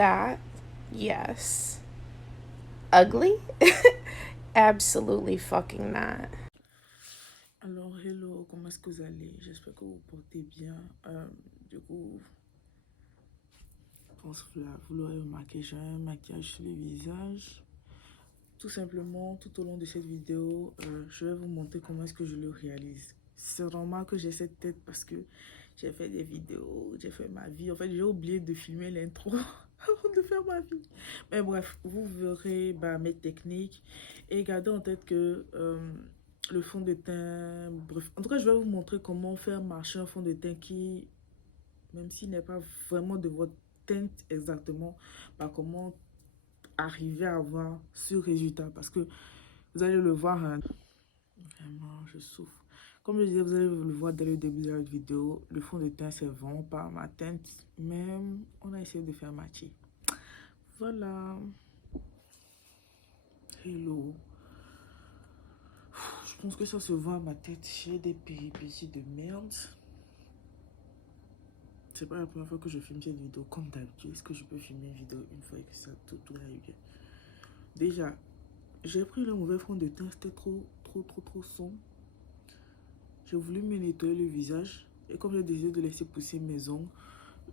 Fat, yes. Ugly? Absolutely fucking not. Alors, hello, comment est-ce que vous allez? J'espère que vous vous portez bien. Du coup, je pense que là, vous l'aurez remarqué, j'ai un maquillage sur le visage. Tout simplement, tout au long de cette vidéo, je vais vous montrer comment est-ce que je le réalise. C'est normal que j'ai cette tête parce que j'ai fait des vidéos, j'ai fait ma vie. En fait, j'ai oublié de filmer l'intro avant de faire ma vie. Mais bref, vous verrez mes techniques et gardez en tête que le fond de teint, bref. En tout cas, je vais vous montrer comment faire marcher un fond de teint qui, même s'il n'est pas vraiment de votre teinte exactement, comment arriver à avoir ce résultat. Parce que vous allez le voir, hein, vraiment, je souffre. Comme je disais, vous allez le voir dès le début de la vidéo, le fond de teint, c'est vraiment pas ma teinte, même on a essayé de faire matcher. Voilà. Hello. Je pense que ça se voit à ma tête. J'ai des péripéties de merde. C'est pas la première fois que je filme cette vidéo. Comme d'habitude, est-ce que je peux filmer une vidéo une fois et que ça tout aille bien? Déjà, j'ai pris le mauvais fond de teint. C'était trop sombre. J'ai voulu me nettoyer le visage. Et comme j'ai décidé de laisser pousser mes ongles,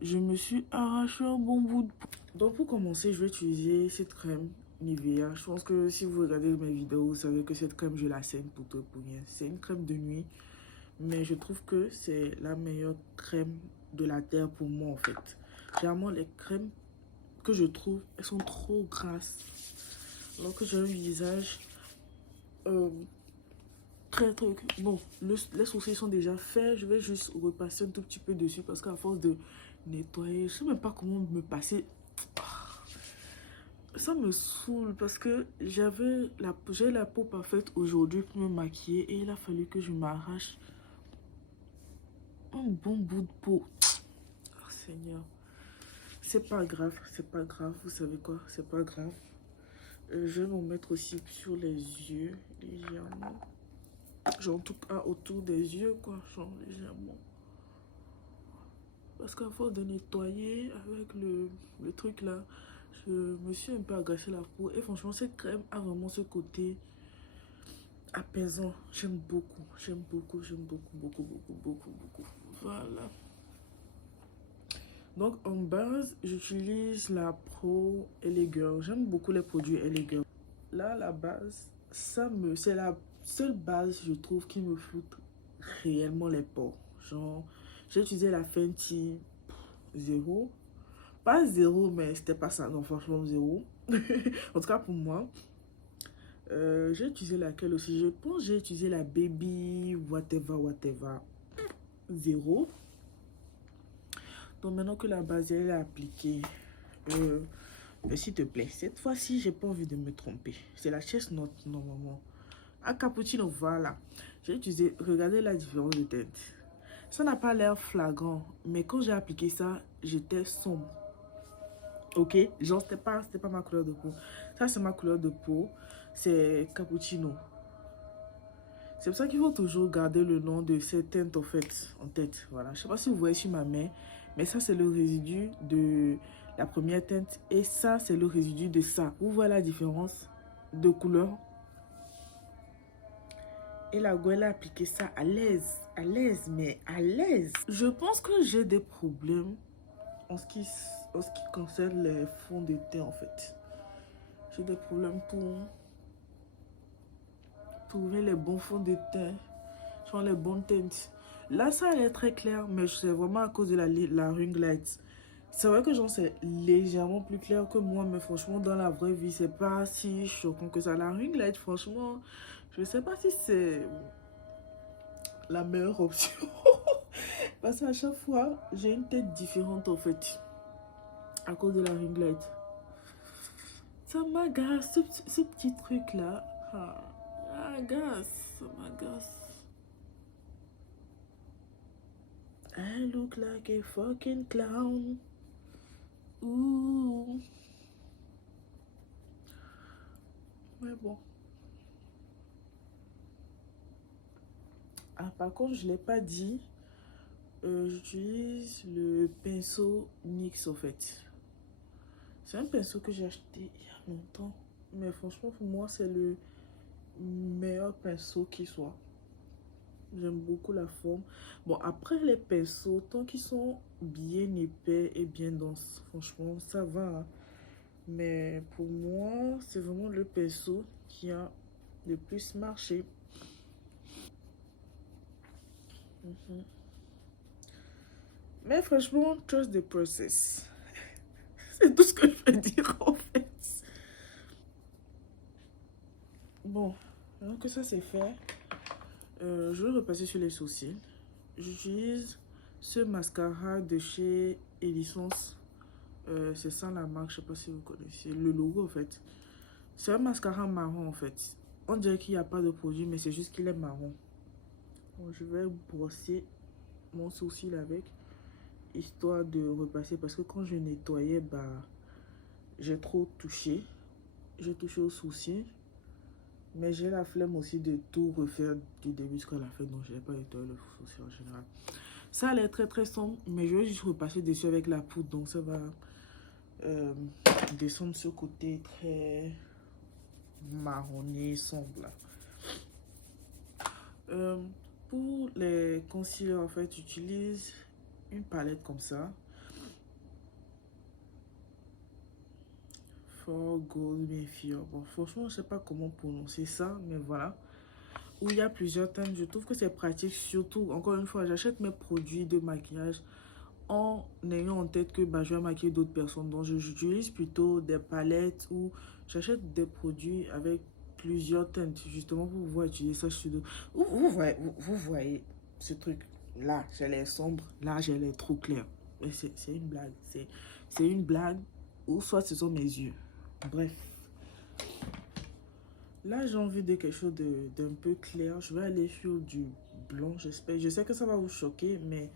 je me suis arraché un bon bout de peau. Donc pour commencer, je vais utiliser cette crème Nivea. Je pense que si vous regardez mes vidéos, vous savez que cette crème, je la saigne pour tout et pour rien. C'est une crème de nuit. Mais je trouve que c'est la meilleure crème de la terre pour moi en fait. Généralement, les crèmes que je trouve, elles sont trop grasses. Alors que j'ai un visage euh, très truc. Bon, les sourcils sont déjà faits. Je vais juste repasser un tout petit peu dessus parce qu'à force de nettoyer, je sais même pas comment me passer. Ça me saoule parce que j'ai la peau parfaite aujourd'hui pour me maquiller et il a fallu que je m'arrache un bon bout de peau. Oh, Seigneur. C'est pas grave, c'est pas grave. Vous savez quoi? C'est pas grave. Je vais m'en mettre aussi sur les yeux, légèrement. Genre, en tout cas, autour des yeux, quoi. Genre, légèrement. Parce qu'à force de nettoyer avec le truc là, je me suis un peu agressé la peau. Et franchement, cette crème a vraiment ce côté apaisant. J'aime beaucoup, beaucoup. Voilà. Donc, en base, j'utilise la Pro LA Girl. J'aime beaucoup les produits LA Girl. Là, la base, c'est la seule base, je trouve, qui me floute réellement les pores. Genre, j'ai utilisé la Fenty zéro. Pas zéro, mais c'était pas ça. Non, franchement, zéro. En tout cas, pour moi. J'ai utilisé laquelle aussi? Je pense que j'ai utilisé la Baby whatever. Zéro. Donc, maintenant que la base elle est appliquée, euh, s'il te plaît, cette fois-ci, j'ai pas envie de me tromper. C'est la Chestnut, normalement. À cappuccino, voilà. J'ai utilisé, regardez la différence de teinte. Ça n'a pas l'air flagrant, mais quand j'ai appliqué ça, j'étais sombre. Ok, genre c'était pas ma couleur de peau. Ça c'est ma couleur de peau, c'est cappuccino. C'est pour ça qu'il faut toujours garder le nom de cette teinte en tête. Voilà, je sais pas si vous voyez sur ma main, mais ça c'est le résidu de la première teinte et ça c'est le résidu de ça. Vous voyez la différence de couleur? Et la Gouelle a appliqué ça à l'aise, mais à l'aise. Je pense que j'ai des problèmes en ce qui concerne les fonds de teint en fait. J'ai des problèmes pour trouver les bons fonds de teint, genre les bonnes teintes. Là, ça elle est très clair, mais c'est vraiment à cause de la ring light. C'est vrai que j'en sais légèrement plus clair que moi, mais franchement, dans la vraie vie, c'est pas si choquant que ça. La ring light, franchement, je sais pas si c'est la meilleure option. Parce qu'à chaque fois, j'ai une tête différente en fait, à cause de la ring light. Ça m'agace, ce petit truc là. Ah, ça m'agace, ça m'agace. I look like a fucking clown. Ouh. Mais bon. Ah, par contre, je l'ai pas dit. J'utilise le pinceau NYX en fait. C'est un pinceau que j'ai acheté il y a longtemps. Mais franchement, pour moi, c'est le meilleur pinceau qui soit. J'aime beaucoup la forme. Bon, après les pinceaux, tant qu'ils sont bien épais et bien denses, franchement, ça va, hein. Mais pour moi, c'est vraiment le pinceau qui a le plus marché. Mhm. Mais franchement, trust the process. C'est tout ce que je peux dire en fait. Bon, maintenant que ça c'est fait, je vais repasser sur les sourcils. J'utilise ce mascara de chez Elisance. C'est ça la marque, je sais pas si vous connaissez. Le logo en fait. C'est un mascara marron en fait. On dirait qu'il n'y a pas de produit, mais c'est juste qu'il est marron. Donc, je vais brosser mon sourcil avec, histoire de repasser. Parce que quand je nettoyais, bah, j'ai trop touché. J'ai touché au sourcil. Mais j'ai la flemme aussi de tout refaire du début jusqu'à la fin. Donc, je n'ai pas nettoyé le sourcil en général. Ça a l'air très très sombre, mais je vais juste repasser dessus avec la poudre. Donc, ça va descendre ce côté très marronné, sombre là. Pour les concealers, en fait, j'utilise une palette comme ça. For Gold Mayfair. Bon, franchement, je sais pas comment prononcer ça, mais voilà. Où il y a plusieurs thèmes. Je trouve que c'est pratique, surtout, encore une fois, j'achète mes produits de maquillage en ayant en tête que bah, je vais maquiller d'autres personnes. Donc, j'utilise plutôt des palettes ou j'achète des produits avec plusieurs teintes, justement pour pouvoir utiliser ça sur d'autres. Vous voyez ce truc là, j'ai l'air sombre, là j'ai l'air trop clair. C'est une blague, c'est une blague, ou soit ce sont mes yeux. Bref, là j'ai envie de quelque chose d'un peu clair. Je vais aller sur du blanc, j'espère. Je sais que ça va vous choquer, mais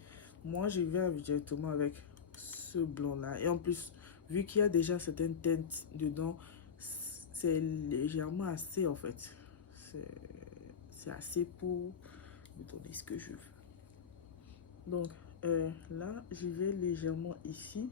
moi je vais directement avec ce blanc là. Et en plus, vu qu'il y a déjà certaines teintes dedans, c'est légèrement assez en fait. C'est assez pour me donner ce que je veux. Donc là, je vais légèrement ici.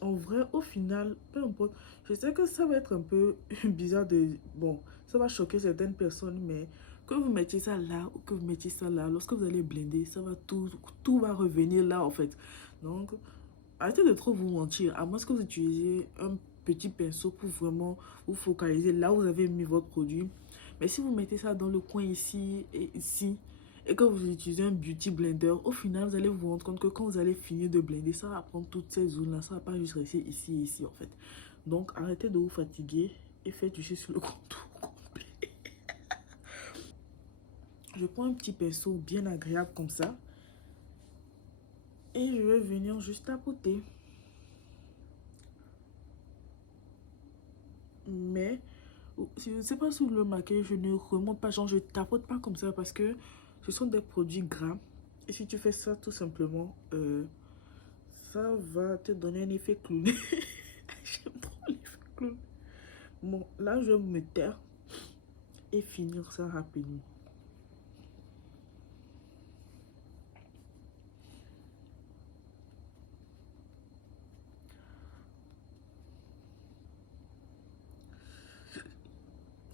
En vrai, au final, peu importe. Je sais que ça va être un peu bizarre de... Bon, ça va choquer certaines personnes, mais que vous mettiez ça là ou que vous mettiez ça là, lorsque vous allez blender, ça va tout va revenir là en fait. Donc, arrêtez de trop vous mentir. À moins que vous utilisiez un petit pinceau pour vraiment vous focaliser là où vous avez mis votre produit. Mais si vous mettez ça dans le coin ici et ici, et que vous utilisez un beauty blender, au final, vous allez vous rendre compte que quand vous allez finir de blender, ça va prendre toutes ces zones-là. Ça va pas juste rester ici et ici, en fait. Donc, arrêtez de vous fatiguer et faites juste sur le contour complet. Je prends un petit pinceau bien agréable comme ça. Et je vais venir juste tapoter. Mais, je ne sais pas si vous le remarquez, je ne remonte pas, genre je tapote pas comme ça parce que ce sont des produits gras. Et si tu fais ça tout simplement, ça va te donner un effet clown. J'aime trop l'effet clown. Bon, là, je vais me taire et finir ça rapidement.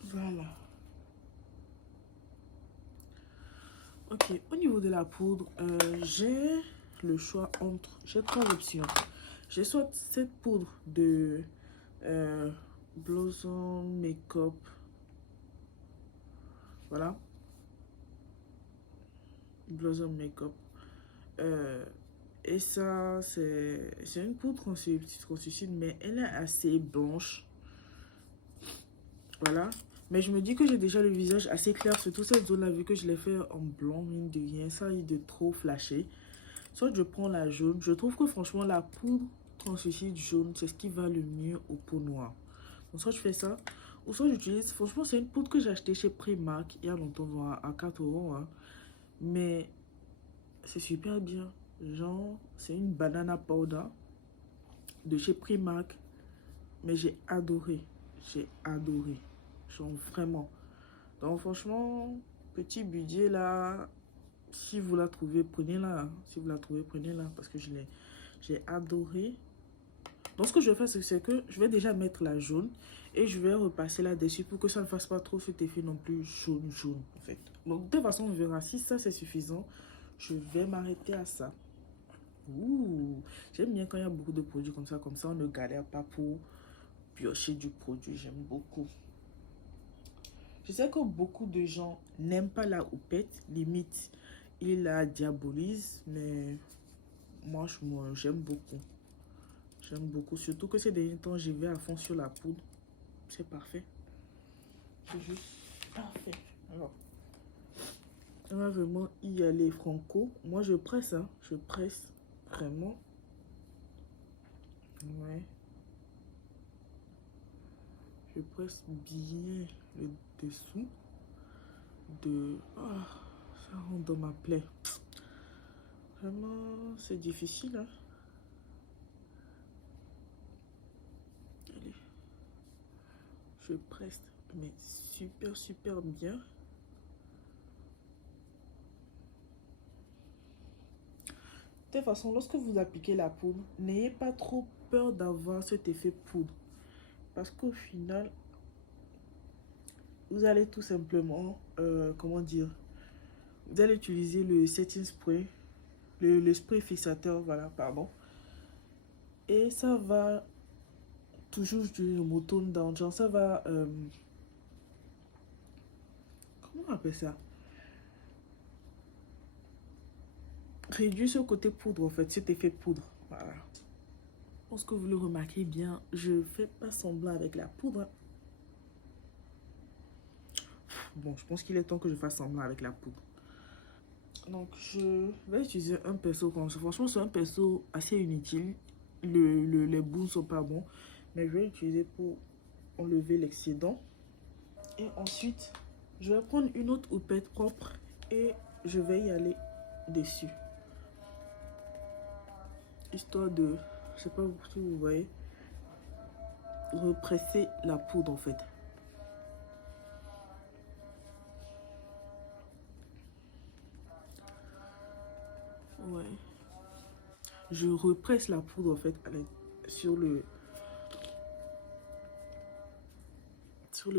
Voilà. Ok, au niveau de la poudre, j'ai le choix entre... J'ai trois options. J'ai soit cette poudre de Blossom Makeup. Voilà. Blossom Makeup. Euh, et ça, c'est une poudre translucide, mais elle est assez blanche. Voilà. Mais je me dis que j'ai déjà le visage assez clair sur toute cette zone-là, vu que je l'ai fait en blanc, mine de rien. Ça risque de trop flasher. Soit je prends la jaune. Je trouve que franchement, la poudre translucide jaune, c'est ce qui va le mieux aux peaux noires. Donc soit je fais ça, ou soit j'utilise... Franchement, c'est une poudre que j'ai achetée chez Primark il y a longtemps, à 4 euros. Hein. Mais c'est super bien. Genre, c'est une banana powder de chez Primark. Mais j'ai adoré. J'ai adoré. Genre, vraiment. Donc, franchement, petit budget là. Si vous la trouvez, prenez-la. Si vous la trouvez, prenez-la. Parce que j'ai adoré. Donc, ce que je vais faire, c'est que je vais déjà mettre la jaune et je vais repasser là-dessus pour que ça ne fasse pas trop cet effet non plus jaune, en fait. Donc, de toute façon, on verra. Si ça, c'est suffisant, je vais m'arrêter à ça. Ouh, j'aime bien quand il y a beaucoup de produits comme ça, on ne galère pas pour piocher du produit. J'aime beaucoup. Je sais que beaucoup de gens n'aiment pas la houppette, limite, ils la diabolisent, mais moi, j'aime beaucoup. J'aime beaucoup, surtout que ces derniers temps, j'y vais à fond sur la poudre. C'est parfait. C'est juste parfait. Alors, on va vraiment y aller franco. Moi, je presse, hein. Je presse vraiment. Ouais. Je presse bien le dessous de... Ah, ça rentre dans ma plaie. Vraiment, c'est difficile, hein. Allez. Je presse, mais super bien. De toute façon, lorsque vous appliquez la poudre, n'ayez pas trop peur d'avoir cet effet poudre. Parce qu'au final, vous allez tout simplement, comment dire, vous allez utiliser le setting spray, le spray fixateur, voilà, pardon. Et ça va toujours du monotone dans genre, ça va, comment on appelle ça? Réduire ce côté poudre, en fait, cet effet poudre, voilà. Je pense que vous le remarquez bien, je fais pas semblant avec la poudre. Bon, je pense qu'il est temps que je fasse semblant avec la poudre. Donc, je vais utiliser un pinceau comme ça. Franchement, c'est un pinceau assez inutile. Les bouts ne sont pas bons. Mais je vais l'utiliser pour enlever l'excédent. Et ensuite, je vais prendre une autre houppette propre et je vais y aller dessus. Histoire de, je sais pas si vous voyez, represser la poudre en fait. Ouais. Je represse la poudre en fait sur le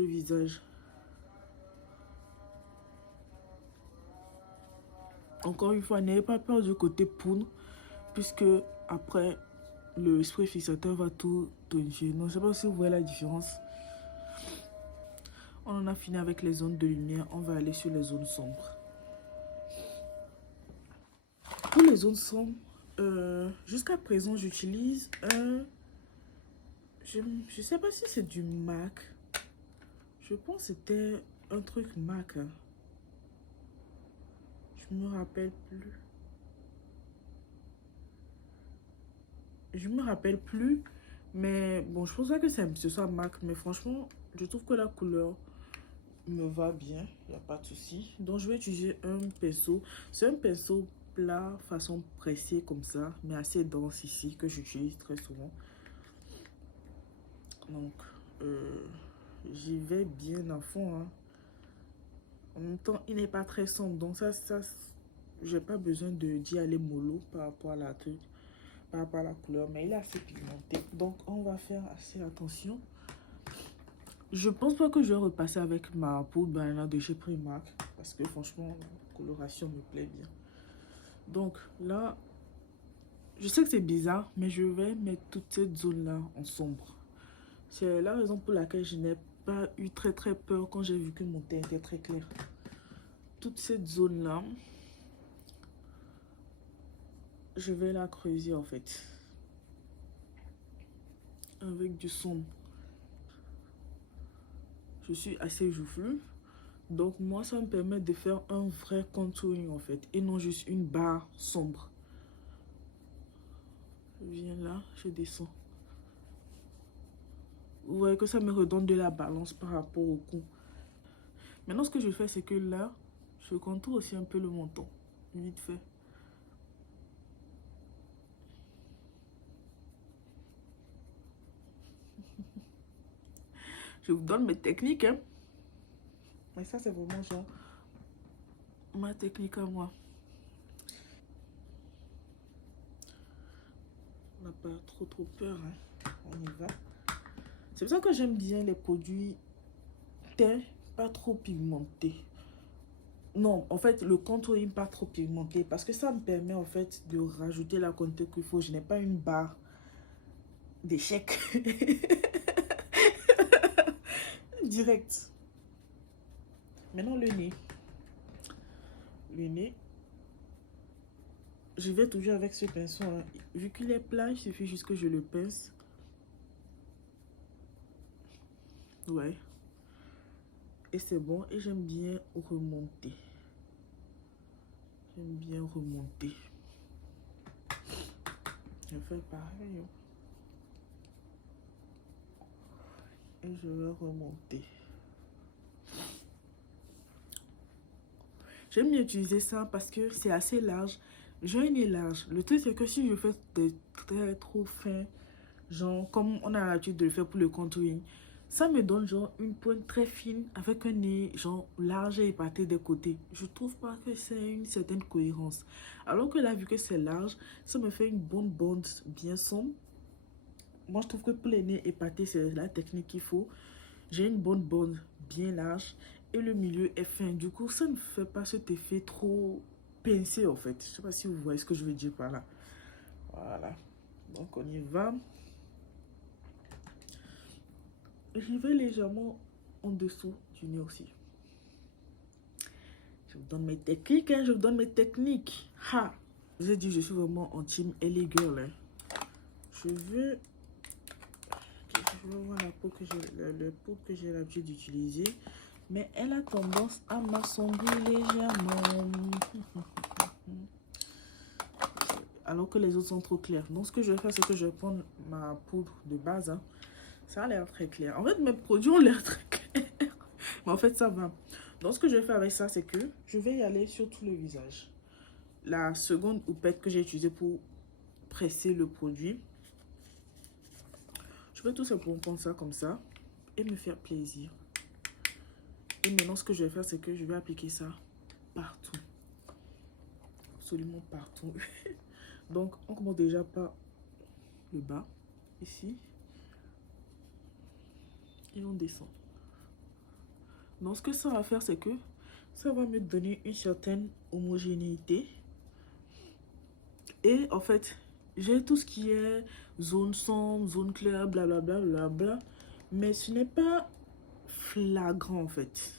visage. Encore une fois, n'ayez pas peur du côté poudre, puisque après, le spray fixateur va tout tonifier. Non, je ne sais pas si vous voyez la différence. On en a fini avec les zones de lumière, on va aller sur les zones sombres. Pour les zones sombres, jusqu'à présent, j'utilise un... Je ne sais pas si c'est du MAC. Je pense que c'était un truc MAC. Hein. Je me rappelle plus. Je me rappelle plus. Mais bon, je pense pas que ce soit MAC. Mais franchement, je trouve que la couleur me va bien. Il n'y a pas de souci. Donc, je vais utiliser un pinceau. C'est un pinceau plat, façon pressée comme ça. Mais assez dense ici, que j'utilise très souvent. Donc, j'y vais bien à fond. Hein. En même temps, il n'est pas très sombre. Donc, ça j'ai pas besoin d'y aller mollo par rapport à la truc. Par rapport à la couleur, mais il est assez pigmenté. Donc, on va faire assez attention. Je pense pas que je vais repasser avec ma poudre banana de chez Primark. Parce que franchement, la coloration me plaît bien. Donc, là, je sais que c'est bizarre, mais je vais mettre toute cette zone-là en sombre. C'est la raison pour laquelle je n'ai pas eu très peur quand j'ai vu que mon teint était très clair. Toute cette zone-là, je vais la creuser en fait. Avec du sombre. Je suis assez joufflue. Donc moi, ça me permet de faire un vrai contouring en fait. Et non juste une barre sombre. Je viens là, je descends. Vous voyez que ça me redonne de la balance par rapport au cou. Maintenant, ce que je fais, c'est que là, je contourne aussi un peu le menton. Vite fait. Je vous donne mes techniques, hein. Mais ça, c'est vraiment genre ma technique à moi. On n'a pas trop peur, hein. On y va. C'est pour ça que j'aime bien les produits teints, pas trop pigmentés. Non, en fait, le contouring pas trop pigmenté. Parce que ça me permet, en fait, de rajouter la quantité qu'il faut. Je n'ai pas une barre d'échec. Direct. Maintenant, le nez. Le nez. Je vais toujours avec ce pinceau. Hein. Vu qu'il est plat, il suffit juste que je le pince. Ouais. Et c'est bon. Et j'aime bien remonter. J'aime bien remonter. Je vais faire pareil. Et je vais remonter. J'aime bien utiliser ça parce que c'est assez large. J'ai un nez large. Le truc, c'est que si je fais des traits trop fins, genre comme on a l'habitude de le faire pour le contouring, ça me donne genre une pointe très fine avec un nez genre large et épaté des côtés. Je trouve pas que c'est une certaine cohérence. Alors que là, vu que c'est large, ça me fait une bonne bande bien sombre. Moi, je trouve que pour les nez épatés, c'est la technique qu'il faut. J'ai une bonne bande bien large et le milieu est fin. Du coup, ça ne fait pas cet effet trop pincé en fait. Je sais pas si vous voyez ce que je veux dire par là. Voilà. Donc, on y va. J'y vais légèrement en dessous du nez aussi. Je vous donne mes techniques, hein, je vous donne mes techniques. Ha! Je vous ai dit, je suis vraiment en team LA Girl. Hein. Je veux voir la peau que j'ai l'habitude d'utiliser. Mais elle a tendance à m'assombrir légèrement. Alors que les autres sont trop clairs. Donc, ce que je vais faire, c'est que je vais prendre ma poudre de base. Hein. Ça a l'air très clair. En fait, mes produits ont l'air très clairs. Mais en fait, ça va. Donc, ce que je vais faire avec ça, c'est que je vais y aller sur tout le visage. La seconde houppette que j'ai utilisée pour presser le produit. Je vais tout simplement prendre ça comme ça et me faire plaisir. Et maintenant, ce que je vais faire, c'est que je vais appliquer ça partout. Absolument partout. Donc, on commence déjà par le bas, ici. Et on descend. Donc, ce que ça va faire, c'est que ça va me donner une certaine homogénéité. Et en fait, j'ai tout ce qui est zone sombre, zone claire, blablabla, blablabla. Mais ce n'est pas flagrant, en fait.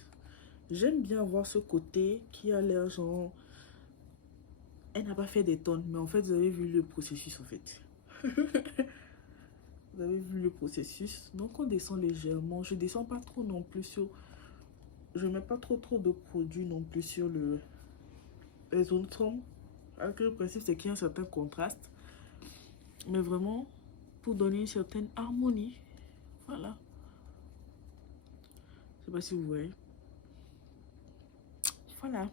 J'aime bien voir ce côté qui a l'air genre... Elle n'a pas fait des tonnes, mais en fait, vous avez vu le processus, en fait. Vous avez vu le processus. Donc, on descend légèrement. Je descends pas trop non plus sur... Je mets pas trop de produits non plus sur les zones sombres. Alors que le principe, c'est qu'il y a un certain contraste. Mais vraiment, pour donner une certaine harmonie. Voilà. Je sais pas si vous voyez. Voilà.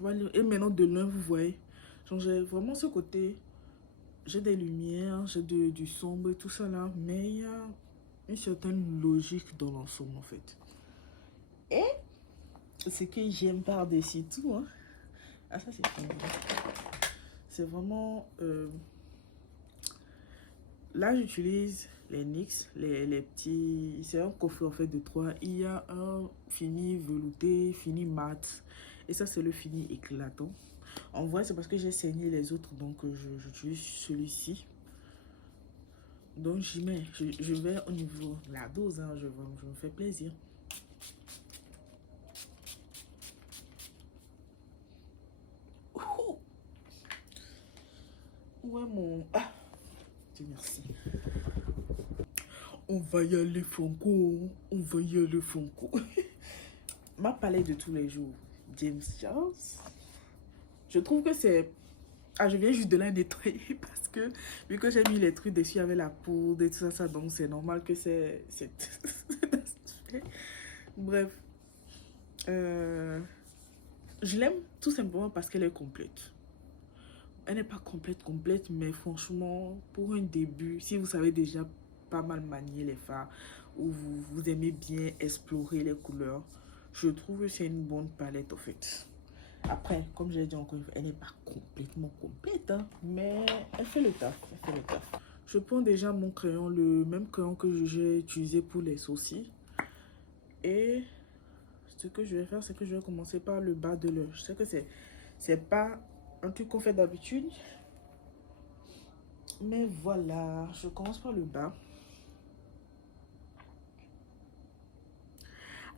Voilà. Et maintenant, de loin, vous voyez. J'ai vraiment ce côté... J'ai des lumières, j'ai du sombre et tout ça là. Mais il y a une certaine logique dans l'ensemble, en fait. Et ce que j'aime par-dessus tout, hein. Ah, ça, c'est fini. C'est vraiment... Là, j'utilise les NYX, les petits... C'est un coffret, en fait, de 3. Il y a un fini velouté, fini mat. Et ça, c'est le fini éclatant. En vrai, c'est parce que j'ai saigné les autres, donc j'utilise celui-ci. Donc, j'y mets. Je vais au niveau de la dose, hein, je me fais plaisir. Ouais, mon... Ah, Dieu merci. On va y aller, Franco. On va y aller, Franco. Ma palette de tous les jours. James Charles. Je trouve que c'est... Ah, je viens juste de la nettoyer parce que vu que j'ai mis les trucs dessus avec la poudre et tout ça, donc c'est normal que c'est... Bref. Je l'aime tout simplement parce qu'elle est complète. Elle n'est pas complète, mais franchement, pour un début, si vous savez déjà pas mal manier les fards ou vous aimez bien explorer les couleurs, je trouve que c'est une bonne palette en fait. Après, comme j'ai dit encore une fois, elle n'est pas complètement complète, hein, mais elle fait le taf. Je prends déjà mon crayon, le même crayon que j'ai utilisé pour les sourcils. Et ce que je vais faire, c'est que je vais commencer par le bas de l'œil. Je sais que c'est pas un truc qu'on fait d'habitude. Mais voilà, je commence par le bas.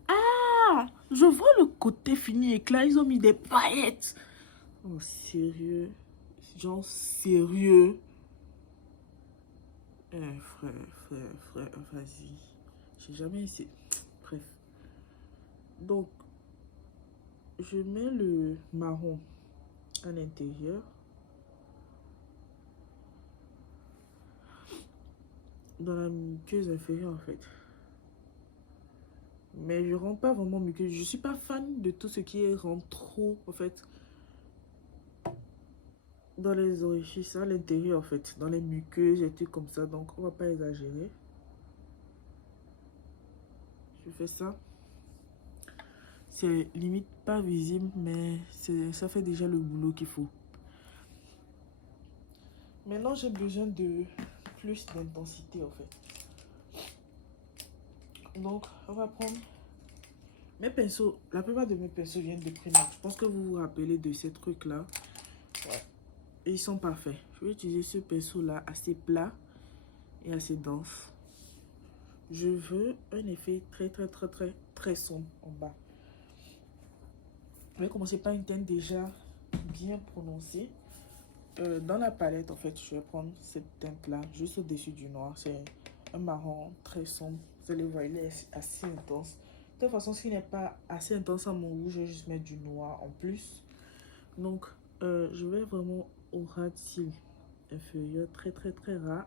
Ah, je vois le côté fini éclat. Ils ont mis des paillettes. Oh, sérieux? Genre, sérieux? Frère, vas-y. J'ai jamais essayé. Bref. Donc, je mets le marron à l'intérieur. Dans la muqueuse inférieure, en fait. Mais je rends pas vraiment muqueuse. Je suis pas fan de tout ce qui rentre trop, en fait, dans les orifices à l'intérieur, en fait. Dans les muqueuses et tout comme ça. Donc, on va pas exagérer. Je fais ça. C'est limite pas visible, mais ça fait déjà le boulot qu'il faut. Maintenant, j'ai besoin de plus d'intensité, en fait. Donc, on va prendre mes pinceaux. La plupart de mes pinceaux viennent de Primark. Je pense que vous vous rappelez de ces trucs-là. Ouais. Et ils sont parfaits. Je vais utiliser ce pinceau-là assez plat et assez dense. Je veux un effet très sombre en bas. Je vais commencer par une teinte déjà bien prononcée. Dans la palette, en fait, je vais prendre cette teinte-là, juste au-dessus du noir. C'est un marron très sombre. Vous allez voir, il est assez intense. De toute façon, s'il n'est pas assez intense à mon goût, je vais juste mettre du noir en plus. Donc, je vais vraiment au ras de cils inférieur, très ras.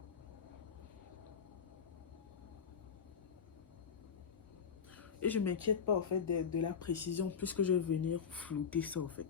Et je m'inquiète pas, en fait, de la précision, puisque je vais venir flouter ça, en fait.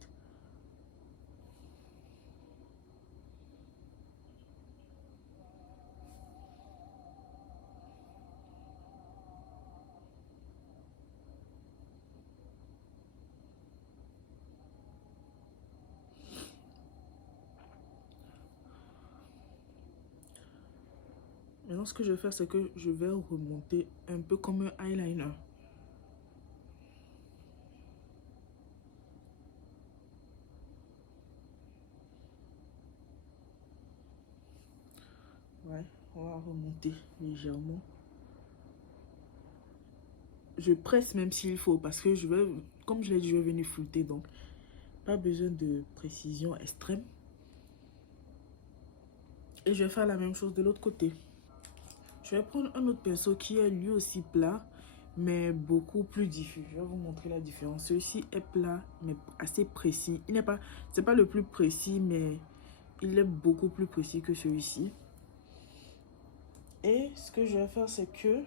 Maintenant, ce que je vais faire, c'est que je vais remonter un peu comme un eyeliner. Ouais, on va remonter légèrement. Je presse même s'il faut parce que je vais, comme je l'ai dit, je vais venir flouter. Donc, pas besoin de précision extrême. Et je vais faire la même chose de l'autre côté. Je vais prendre un autre pinceau qui est lui aussi plat, mais beaucoup plus diffus. Je vais vous montrer la différence. Celui-ci est plat, mais assez précis. Il n'est pas, c'est pas le plus précis, mais il est beaucoup plus précis que celui-ci. Et ce que je vais faire, c'est que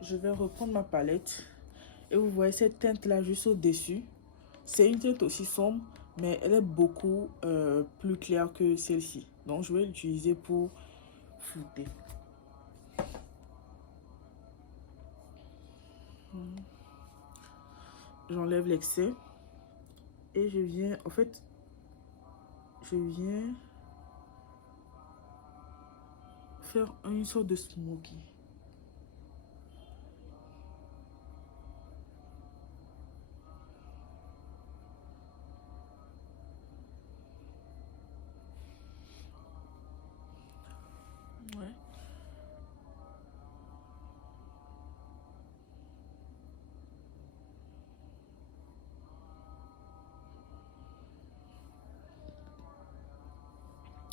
je vais reprendre ma palette. Et vous voyez cette teinte-là juste au-dessus. C'est une teinte aussi sombre, mais elle est beaucoup plus claire que celle-ci. Donc, je vais l'utiliser pour flouter. J'enlève l'excès. Et je viens, en fait, je viens faire une sorte de smoky. Ouais.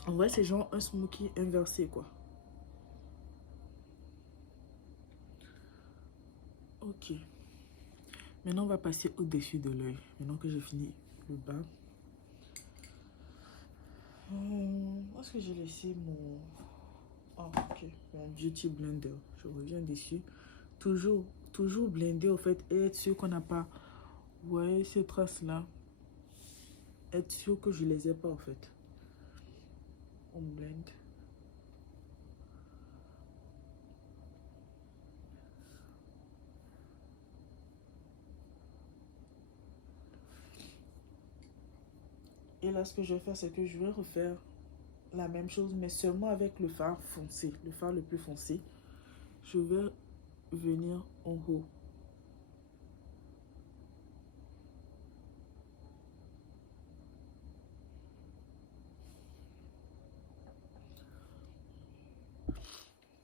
En vrai, c'est genre un smoky inversé, quoi. Ok. Maintenant, on va passer au-dessus de l'œil. Maintenant que j'ai fini le bas. Où est-ce que j'ai laissé mon... Ah, ok. Mon Beauty Blender. Je reviens dessus. Toujours blender, en fait, et être sûr qu'on n'a pas... Ouais, ces traces-là. Être sûr que je les ai pas, en fait. On blende. Et là, ce que je vais faire, c'est que je vais refaire la même chose, mais seulement avec le fard foncé, le fard le plus foncé. Je vais venir en haut.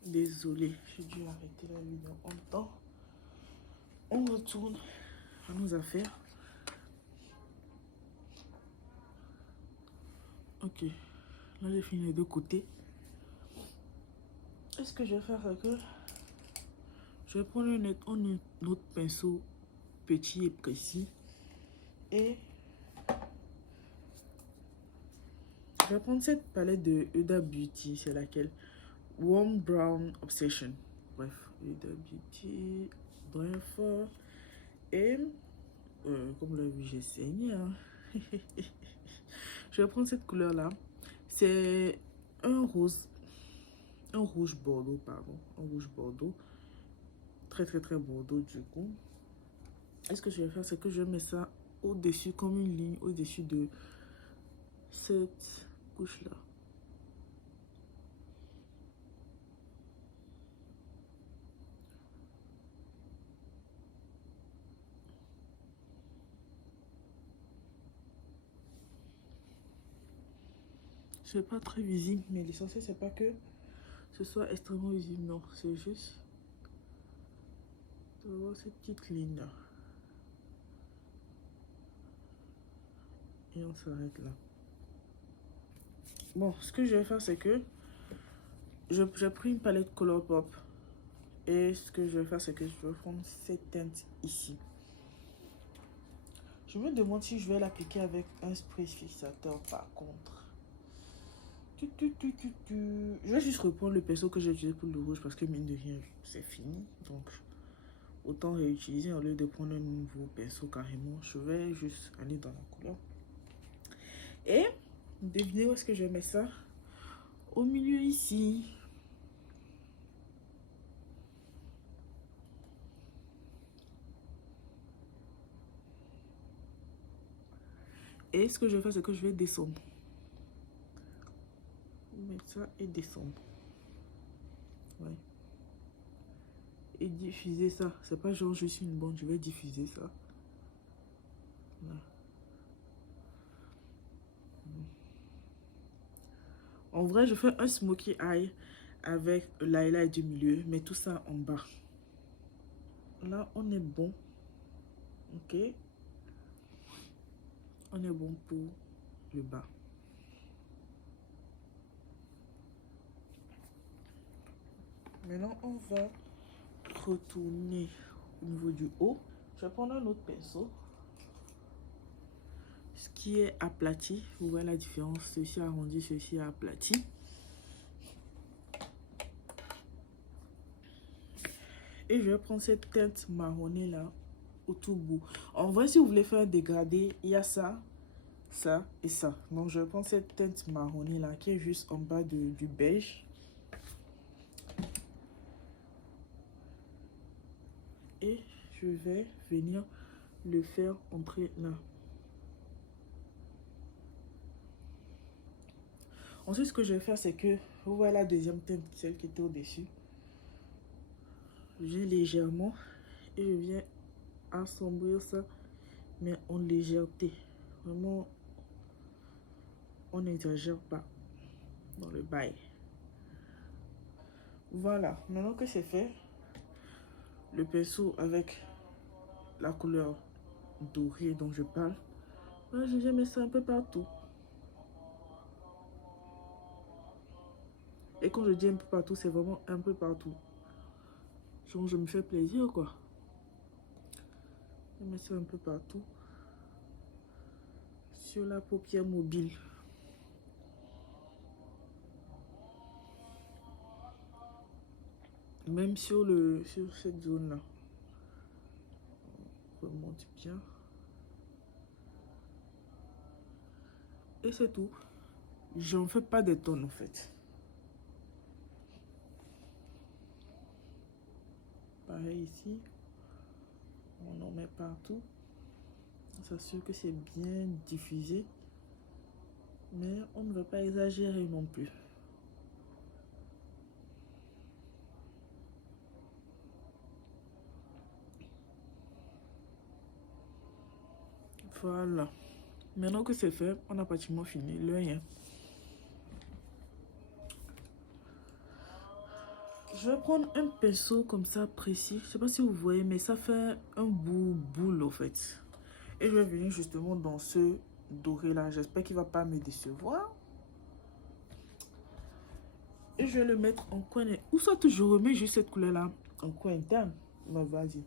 Désolée, j'ai dû arrêter la vidéo en temps. On retourne à nos affaires. Ok, là j'ai fini les deux côtés. Et ce que je vais faire, c'est que je vais prendre un autre pinceau petit et précis. Et je vais prendre cette palette de Huda Beauty, c'est laquelle? Warm Brown Obsession. Bref, Huda Beauty, bref. Et comme vous l'avez vu, j'ai saigné. Hein. Je vais prendre cette couleur là. C'est un rouge bordeaux, pardon. Un rouge bordeaux. Très très très bordeaux du coup. Et ce que je vais faire, c'est que je mets ça au-dessus, comme une ligne au-dessus de cette couche là. C'est pas très visible, mais l'essentiel c'est pas que ce soit extrêmement visible, non, c'est juste d'avoir cette petite ligne là. Et on s'arrête là. Bon, ce que je vais faire, c'est que j'ai pris une palette Colourpop. Et ce que je vais faire, c'est que je vais prendre cette teinte ici. Je me demande si je vais l'appliquer avec un spray fixateur par contre. Je vais juste reprendre le pinceau que j'ai utilisé pour le rouge parce que mine de rien, c'est fini. Donc, autant réutiliser au lieu de prendre un nouveau pinceau carrément. Je vais juste aller dans la couleur. Et, devinez où est-ce que je vais mettre ça? Au milieu ici. Et ce que je vais faire, c'est que je vais descendre. Mettre ça et descendre. Ouais. Et diffuser ça. C'est pas genre je suis une bonne, je vais diffuser ça. Là. En vrai, je fais un smokey eye avec l'highlight du milieu, mais tout ça en bas. Là, on est bon. Ok. On est bon pour le bas. Maintenant, on va retourner au niveau du haut. Je vais prendre un autre pinceau. Ce qui est aplati. Vous voyez la différence. Ceci arrondi, ceci aplati. Et je vais prendre cette teinte marronnée là au tout bout. En vrai, si vous voulez faire un dégradé, il y a ça, ça et ça. Donc, je vais prendre cette teinte marronnée là qui est juste en bas du beige. Et je vais venir le faire entrer là. Ensuite, ce que je vais faire, c'est que vous voyez la deuxième teinte, celle qui était au-dessus. J'ai légèrement et je viens assombrir ça, mais en légèreté. Vraiment, on n'exagère pas dans le bail. Voilà, maintenant que c'est fait, le pinceau avec la couleur dorée dont je parle, je viens mettre ça un peu partout. Et quand je dis un peu partout, c'est vraiment un peu partout. Genre, je me fais plaisir, quoi. Je mets ça un peu partout. Sur la paupière mobile. Même sur cette zone-là. On remonte bien. Et c'est tout. J'en fais pas des tonnes, en fait. Pareil ici. On en met partout. On s'assure que c'est bien diffusé. Mais on ne va pas exagérer non plus. Voilà. Maintenant que c'est fait, on a pratiquement fini. Le rien. Je vais prendre un pinceau comme ça précis. Je sais pas si vous voyez, mais ça fait un boule en fait. Et je vais venir justement dans ce doré là. J'espère qu'il va pas me décevoir. Et je vais le mettre en coin. Ou soit je remets juste cette couleur là en coin interne. Bah, vas-y.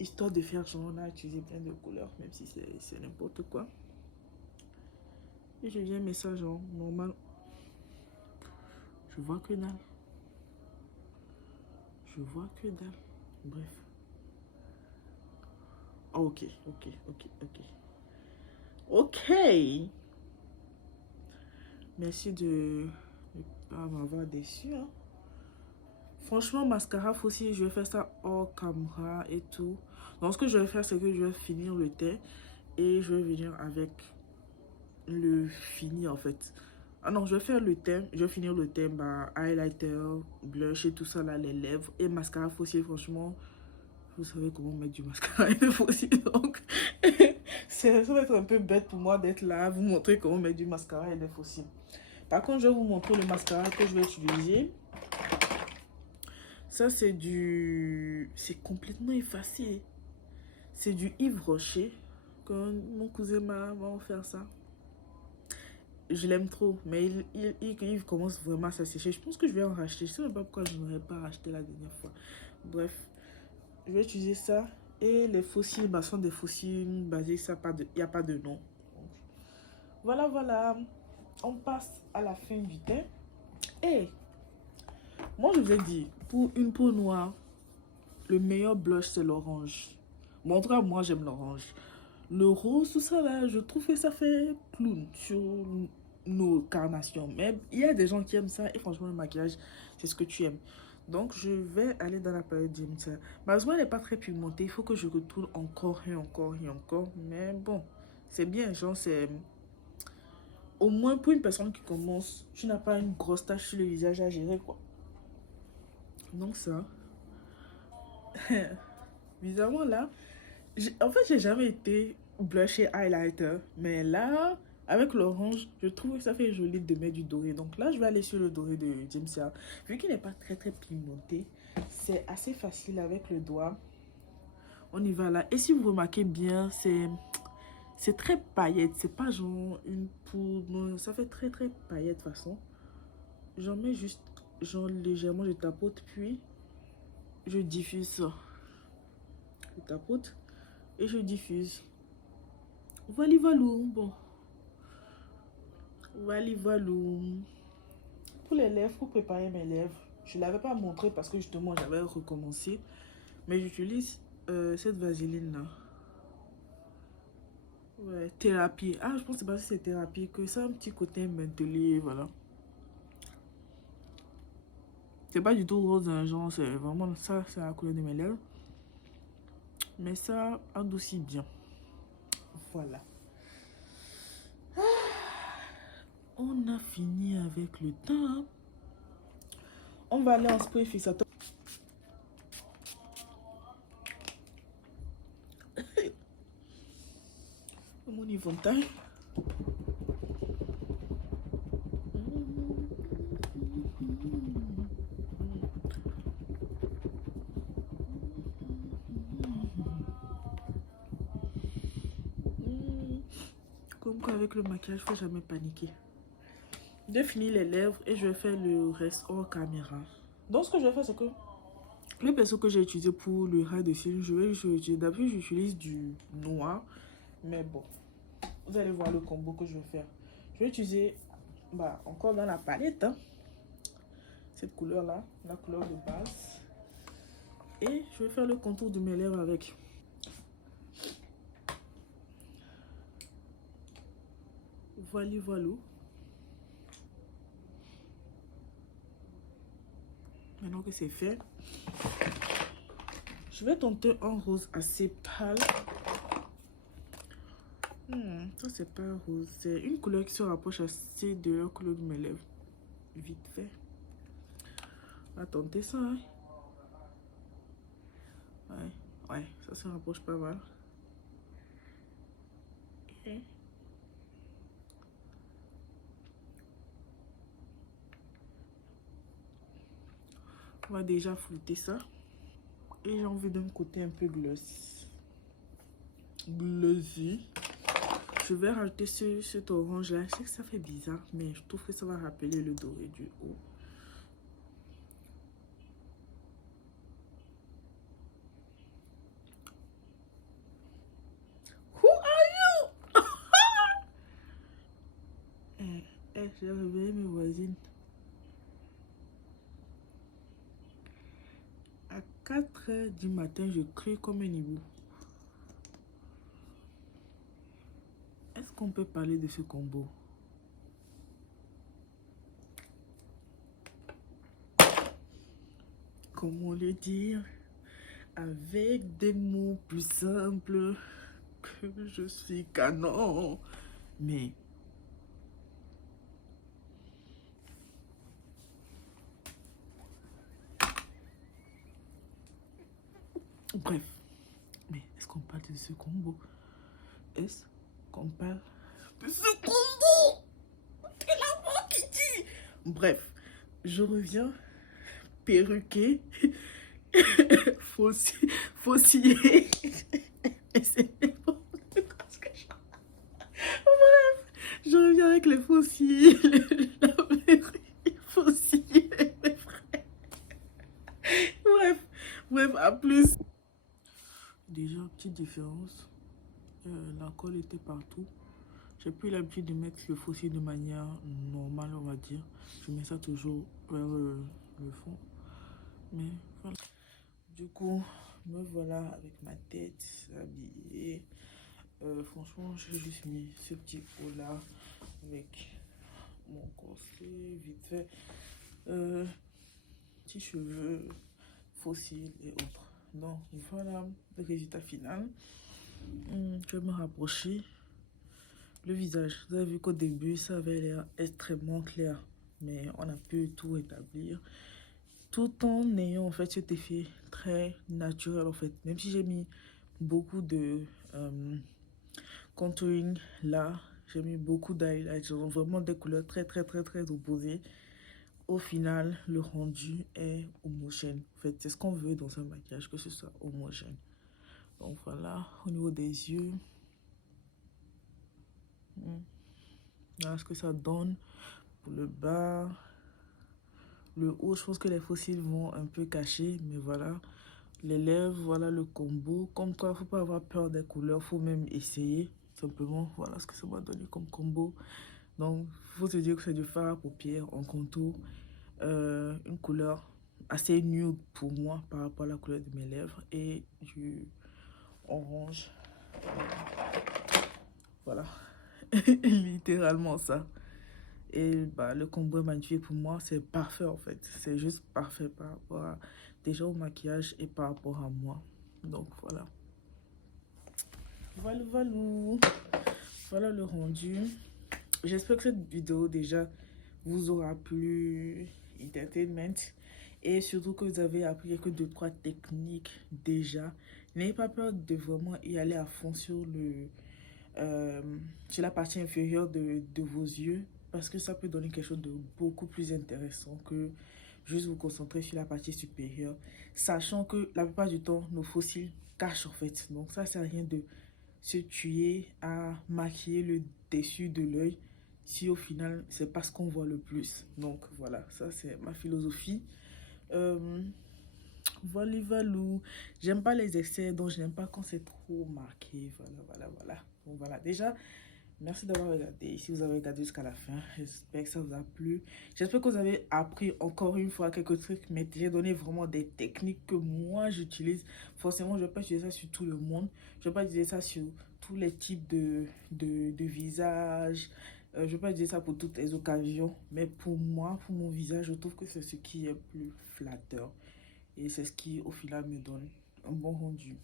Histoire de faire genre, on a utilisé plein de couleurs, même si c'est n'importe quoi. Et je viens mettre ça genre normal. Je vois que dalle. Je vois que dalle. Bref. Ok. Ok. Merci de ne pas m'avoir déçu. Hein. Franchement, mascara aussi, je vais faire ça hors caméra et tout. Donc, ce que je vais faire, c'est que je vais finir le teint et je vais venir avec le fini en fait. Ah non, je vais faire le teint, je vais finir le teint, bah, highlighter, blush et tout ça là, les lèvres et mascara fossile. Franchement, vous savez comment mettre du mascara et de fossile, donc ça va être un peu bête pour moi d'être là, vous montrer comment mettre du mascara et des fossiles. Par contre, je vais vous montrer le mascara que je vais utiliser. Ça, c'est du... C'est complètement effacé. C'est du Yves Rocher. Quand mon cousin m'a offert ça. Je l'aime trop, mais il commence vraiment à s'assécher. Je pense que je vais en racheter. Je ne sais même pas pourquoi je n'aurais pas racheté la dernière fois. Bref, je vais utiliser ça. Et les fossiles bah, sont des fossiles basés, il n'y a pas de nom. Donc, voilà. On passe à la fin du teint. Et moi, je vous ai dit, pour une peau noire, le meilleur blush, c'est l'orange. Bon, en tout cas, moi, j'aime l'orange. Le rose, tout ça, là, je trouve que ça fait clown sur nos carnations. Mais il y a des gens qui aiment ça. Et franchement, le maquillage, c'est ce que tu aimes. Donc, je vais aller dans la palette James. Malheureusement, elle n'est pas très pigmentée. Il faut que je retourne encore et encore et encore. Mais bon, c'est bien. Genre, c'est... Au moins, pour une personne qui commence, tu n'as pas une grosse tache sur le visage à gérer, quoi. Donc, ça... Bizarrement, là... En fait, j'ai jamais été blush et highlighter. Mais là, avec l'orange, je trouve que ça fait joli de mettre du doré. Donc là, je vais aller sur le doré de James Charles. Vu qu'il n'est pas très pigmenté, c'est assez facile avec le doigt. On y va là. Et si vous remarquez bien, c'est très paillette. C'est pas genre une poudre. Ça fait très paillette façon. J'en mets juste genre légèrement, je tapote. Puis, je diffuse ça. Je tapote. Et je diffuse. Voilà. Bon. Voilà. Pour les lèvres, pour préparer mes lèvres, je ne l'avais pas montré parce que justement j'avais recommencé. Mais j'utilise cette vaseline là. Ouais, thérapie. Ah, je pense que c'est parce que c'est thérapie que ça a un petit côté mentholé, voilà. C'est pas du tout rose, hein, genre, c'est vraiment ça, c'est la couleur de mes lèvres. Mais ça adoucit bien. Voilà. On a fini avec le teint. On va aller en spray fixateur. Mon éventail. Comme quoi avec le maquillage, faut jamais paniquer. J'ai fini les lèvres et je vais faire le reste hors caméra. Donc ce que je vais faire, c'est que le pinceau que j'ai utilisé pour le ras de cils, je vais utiliser. D'habitude, j'utilise du noir. Mais bon, vous allez voir le combo que je vais faire. Je vais utiliser, bah, encore dans la palette, hein, cette couleur-là, la couleur de base. Et je vais faire le contour de mes lèvres avec. Voilà. Maintenant que c'est fait, je vais tenter un rose assez pâle. Ça c'est pas rose. C'est une couleur qui se rapproche assez de la couleur de mes lèvres. Vite fait. On va tenter ça, hein. Ouais, ça se rapproche pas mal. Ok. On va déjà flouter ça. Et j'ai envie d'un côté un peu glossy. Glossy. Je vais rajouter cet orange là. Je sais que ça fait bizarre, mais je trouve que ça va rappeler le doré du haut. Who are you? J'ai réveillé mes voisines. À 4 h du matin, je crie comme un hibou. Est-ce qu'on peut parler de ce combo? Comment le dire? Avec des mots plus simples que je suis canon. Mais bref. Mais est-ce qu'on parle de ce combo? Est-ce qu'on parle de ce combo? C'est la voix qui dit. Bref, je reviens perruqué, faussillé. Et c'est bref, je reviens avec les fossiles, la perruque, faussillé, mes frères. Bref, à plus. Déjà, petite différence. La colle était partout. J'ai plus l'habitude de mettre le fossile de manière normale, on va dire. Je mets ça toujours vers le fond. Mais voilà. Du coup, me voilà avec ma tête habillée. Franchement, j'ai juste mis ce petit haut là avec mon corset vite fait. Petits cheveux, fossiles et autres. Donc voilà le résultat final. Je vais me rapprocher. Le visage, vous avez vu qu'au début ça avait l'air extrêmement clair, mais on a pu tout rétablir tout en ayant en fait cet effet très naturel en fait. Même si j'ai mis beaucoup de contouring là, j'ai mis beaucoup d'highlights, vraiment des couleurs très opposées. Au final, le rendu est homogène. En fait, c'est ce qu'on veut dans un maquillage, que ce soit homogène. Donc voilà, au niveau des yeux, voilà ce que ça donne pour le bas. Le haut, je pense que les fossiles vont un peu cacher, mais voilà. Les lèvres, voilà le combo. Comme quoi, il ne faut pas avoir peur des couleurs, il faut même essayer. Simplement, voilà ce que ça m'a donné comme combo. Donc, il faut se dire que c'est du fard à paupières en contour. Une couleur assez nude pour moi par rapport à la couleur de mes lèvres. Et du orange. Voilà. Littéralement ça. Et bah, le combo est magnifique pour moi, c'est parfait en fait. C'est juste parfait par rapport à, déjà au maquillage et par rapport à moi. Donc voilà. Voilà le rendu. J'espère que cette vidéo déjà vous aura plu, entertainment. Et surtout que vous avez appris quelques 2-3 techniques déjà. N'ayez pas peur de vraiment y aller à fond sur la partie inférieure de vos yeux, parce que ça peut donner quelque chose de beaucoup plus intéressant que juste vous concentrer sur la partie supérieure, sachant que la plupart du temps nos fossiles cachent en fait. Donc ça sert à rien de se tuer à maquiller le dessus de l'œil si au final c'est pas ce qu'on voit le plus. Donc voilà, ça c'est ma philosophie. Voilà. J'aime pas les excès, donc je n'aime pas quand c'est trop marqué. Voilà. Donc voilà, déjà, merci d'avoir regardé. Si vous avez regardé jusqu'à la fin, j'espère que ça vous a plu. J'espère que vous avez appris encore une fois quelques trucs, mais j'ai donné vraiment des techniques que moi j'utilise. Forcément, je ne vais pas utiliser ça sur tout le monde. Je ne vais pas utiliser ça sur tous les types de visages. Je ne vais pas utiliser ça pour toutes les occasions. Mais pour moi, pour mon visage, je trouve que c'est ce qui est plus flatteur. Et c'est ce qui, au final, me donne un bon rendu.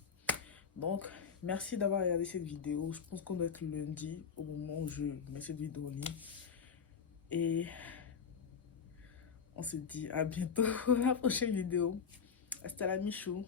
Donc, Merci d'avoir regardé cette vidéo. Je pense qu'on doit être lundi au moment où je mets cette vidéo en ligne. Et on se dit à bientôt pour la prochaine vidéo. Hasta la michou.